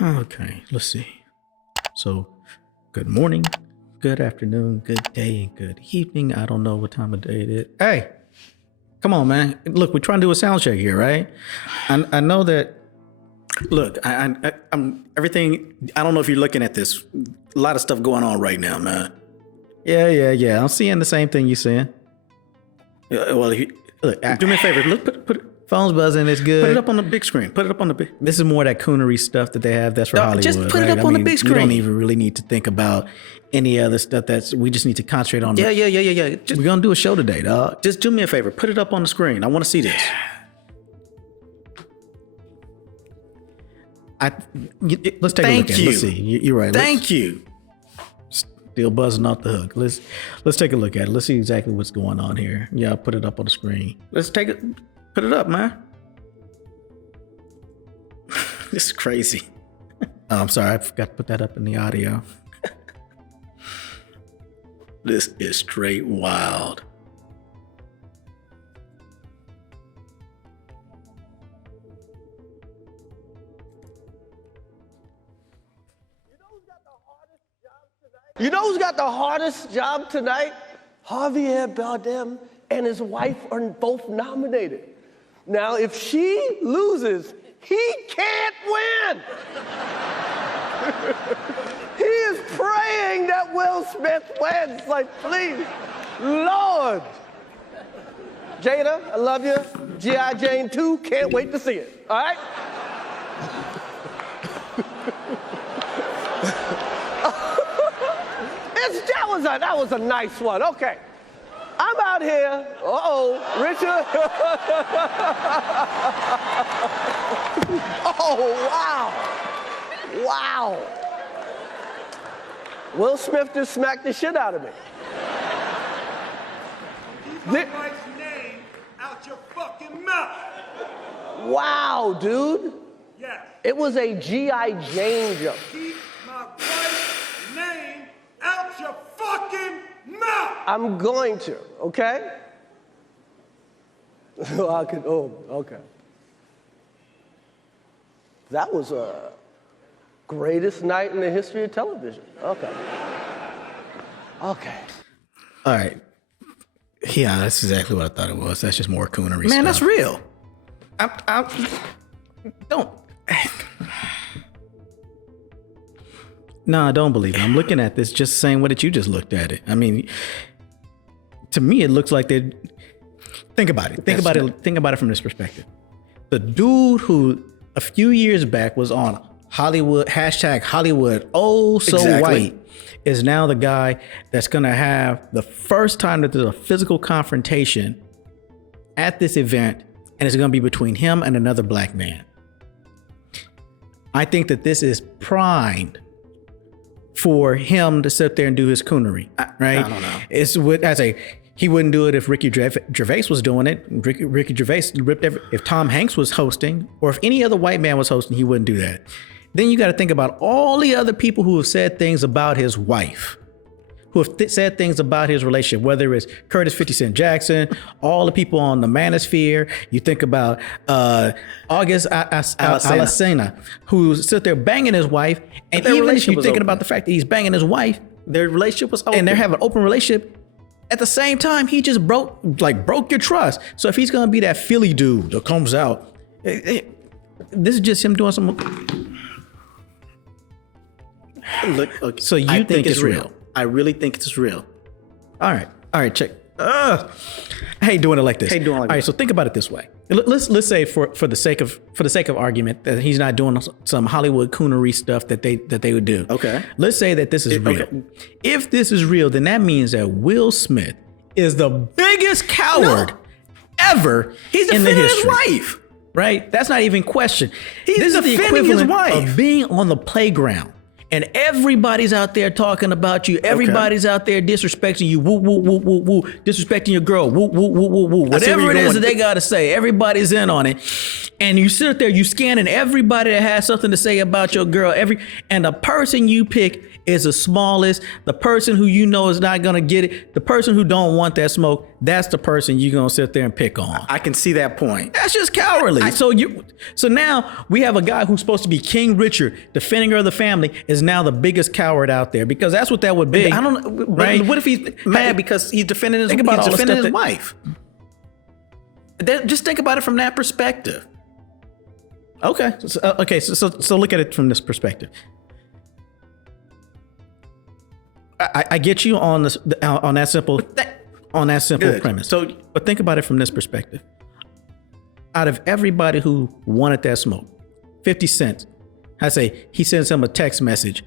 Okay, let's see. So, good morning, good afternoon, good day, and good evening. I don't know what time of day it is. Hey, come on, man. Look, we're trying to do a sound check here, right? I know that. Look, I'm everything. I don't know if you're looking at this. A lot of stuff going on right now, man. Yeah. I'm seeing the same thing you're seeing. Well, look, do me a favor. Look, put phone's buzzing. It's good. Put it up on the big screen. Put it up on the big. This is more that coonery stuff that they have. That's for Hollywood. Just put it up on the big screen. You don't even really need to think about any other stuff. We just need to concentrate on. Yeah. We're gonna do a show today, dog. Just do me a favor. Put it up on the screen. I want to see this. Let's take a look at it. Let's see. You're right. Thank you. Still buzzing off the hook. Let's take a look at it. Let's see exactly what's going on here. Yeah, I'll put it up on the screen. Let's take it. Put it up, man. This is crazy. Oh, I'm sorry. I forgot to put that up in the audio. This is straight wild. You know who's got the hardest job tonight? Javier Bardem and his wife are both nominated. Now, if she loses, he can't win. He is praying that Will Smith wins. Like, please, Lord. Jada, I love you. G.I. Jane 2, can't wait to see it. All right? That was a nice one. Okay. I'm out here. Richard. Oh, wow. Will Smith just smacked the shit out of me. Keep my wife's name out your fucking mouth. Wow, dude. Yes. It was a G.I. Jane joke. Keep my wife's name out your fucking mouth. I'm going to, okay? Okay. That was a greatest night in the history of television. Okay. All right. Yeah, that's exactly what I thought it was. That's just more coonery stuff. Man, that's real. Don't. No, I don't believe it. I'm looking at this just saying what you just looked at it. I mean, to me, it looks like they. Think about it. Think about it from this perspective. The dude who a few years back was on Hollywood #Hollywood white is now the guy that's gonna have the first time that there's a physical confrontation at this event, and it's gonna be between him and another black man. I think that this is primed for him to sit there and do his coonery, right? I don't know. He wouldn't do it if Ricky Gervais was doing it. Ricky Gervais ripped if Tom Hanks was hosting, or if any other white man was hosting, he wouldn't do that. Then you got to think about all the other people who have said things about his wife, who have said things about his relationship, whether it's Curtis 50 Cent Jackson, all the people on the Manosphere. You think about August Alsina, who sit there banging his wife. And even if you're thinking about the fact that he's banging his wife, their relationship was open. And they're having an open relationship. At the same time, he just broke your trust. So if he's going to be that Philly dude that comes out, this is just him doing some. Look, okay. So you think it's real? I really think it's real. All right, check. I hate doing it like this. All right, so think about it this way. Let's say for the sake of argument that he's not doing some Hollywood coonery stuff that they would do. Okay. Let's say that this is real. Okay. If this is real, then that means that Will Smith is the biggest coward ever in the history. His wife. Right? That's not even question. He's this is the defending his equivalent wife of being on the playground and everybody's out there talking about you. Everybody's out there disrespecting you. Woo, woo, woo, woo, woo. Disrespecting your girl. Woo, woo, woo, woo, woo. Whatever it is that they got to say, everybody's in on it. And you sit there, you scanning everybody that has something to say about your girl. And the person you pick is the smallest, the person who you know is not gonna get it, the person who don't want that smoke, that's the person you're gonna sit there and pick on. I can see that point. That's just cowardly. So now we have a guy who's supposed to be King Richard, defender of the family, is now the biggest coward out there, because that's what that would be. I don't know. Right? What if he's mad because he's defending his, wife? Just think about it from that perspective. Okay. So look at it from this perspective. I get you on this on that simple premise. So, but think about it from this perspective. Out of everybody who wanted that smoke, 50 Cent, I say he sends him a text message.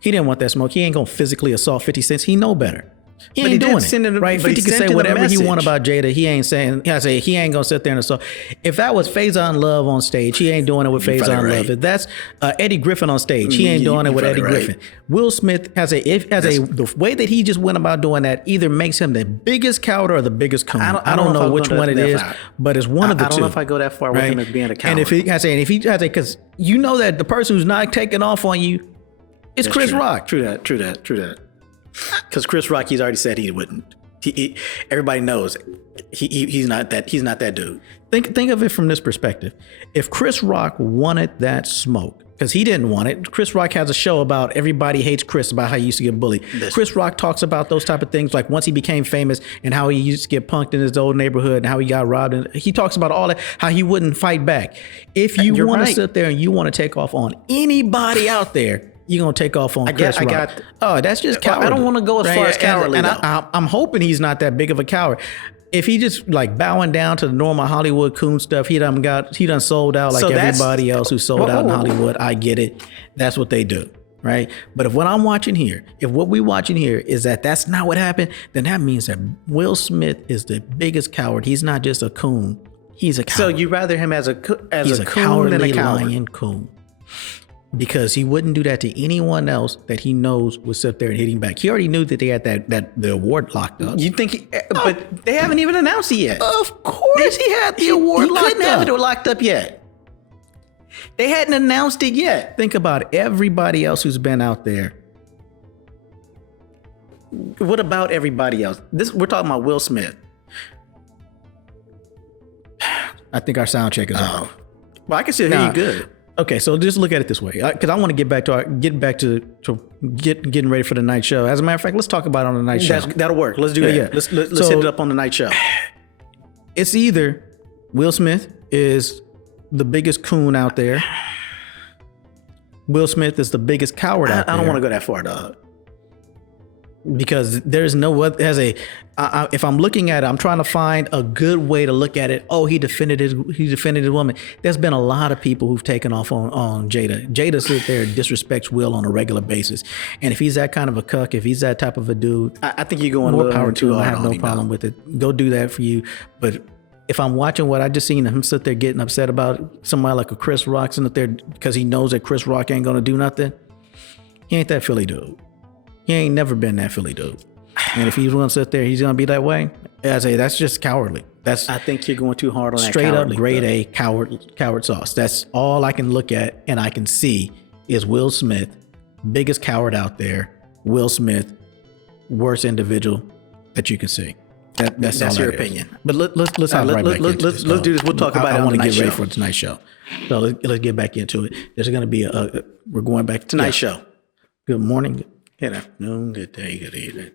He didn't want that smoke. He ain't gonna physically assault 50 Cent. He know better. He ain't doing it, right? 50 can say whatever he want about Jada. He ain't saying. I say he ain't gonna sit there and assault. If that was Faizon Love on stage, he ain't doing it with Faizon Love. If that's Eddie Griffin on stage, he ain't doing it with Eddie Griffin. Will Smith the way that he just went about doing that either makes him the biggest coward or the biggest coon. I don't know which one it is, but it's one of the two. I don't know if I go that far with him as being a coward. And if he because you know that the person who's not taking off on you is Chris Rock. True that. Because Chris Rock, he's already said he wouldn't. Everybody knows he's not that dude. Think of it from this perspective. If Chris Rock wanted that smoke, because he didn't want it. Chris Rock has a show about everybody hates Chris, about how he used to get bullied. Chris Rock talks about those type of things, like once he became famous and how he used to get punked in his old neighborhood and how he got robbed. And he talks about all that, how he wouldn't fight back. If you want to sit there and you want to take off on anybody out there, you're going to take off on Chris Rock. That's just cowardly. I don't want to go as far as cowardly. And I'm hoping he's not that big of a coward. If he just like bowing down to the normal Hollywood coon stuff, he done sold out like everybody else who sold out in Hollywood. I get it. That's what they do, right? But if what I'm watching here, if what we watching here is that that's not what happened, then that means that Will Smith is the biggest coward. He's not just a coon. He's a coward. So you rather him as a coon than a coward. Lion coon. Because he wouldn't do that to anyone else that he knows would sit there and hit him back. He already knew that they had the award locked up. You think? But they haven't even announced it yet. Of course, he had the award locked up. He couldn't have it locked up yet. They hadn't announced it yet. Think about everybody else who's been out there. What about everybody else? We're talking about Will Smith. I think our sound check is off. Well, I can still hear you good. Okay, so just look at it this way, because I want to get back to getting ready for the night show. As a matter of fact, let's talk about it on the night show. That'll work. Let's do that. Yeah. Let's hit it up on the night show. It's either Will Smith is the biggest coon out there. Will Smith is the biggest coward out there. I don't want to go that far, dog. Because there's no other if I'm looking at it, I'm trying to find a good way to look at it. Oh, he defended his woman. There's been a lot of people who've taken off on Jada. Jada sits there and disrespects Will on a regular basis. And if he's that kind of a cuck, if he's that type of a dude, I think you're going more power to him. I have no problem with it. Go do that for you. But if I'm watching what I just seen him sit there getting upset about somebody like a Chris Rock sitting up there because he knows that Chris Rock ain't gonna do nothing, he ain't that Philly dude. He ain't never been that Philly dude. And if he's going to sit there, he's going to be that way. I say that's just cowardly. I think you're going too hard on that. Straight up grade A coward sauce. That's all I can look at and I can see is Will Smith, biggest coward out there. Will Smith, worst individual that you can see. That's your opinion. But let's do this. We'll talk about it. I want to get ready for tonight's show. So let's get back into it. There's going to be we're going back to tonight's show. Good morning. Good afternoon, good day, good evening.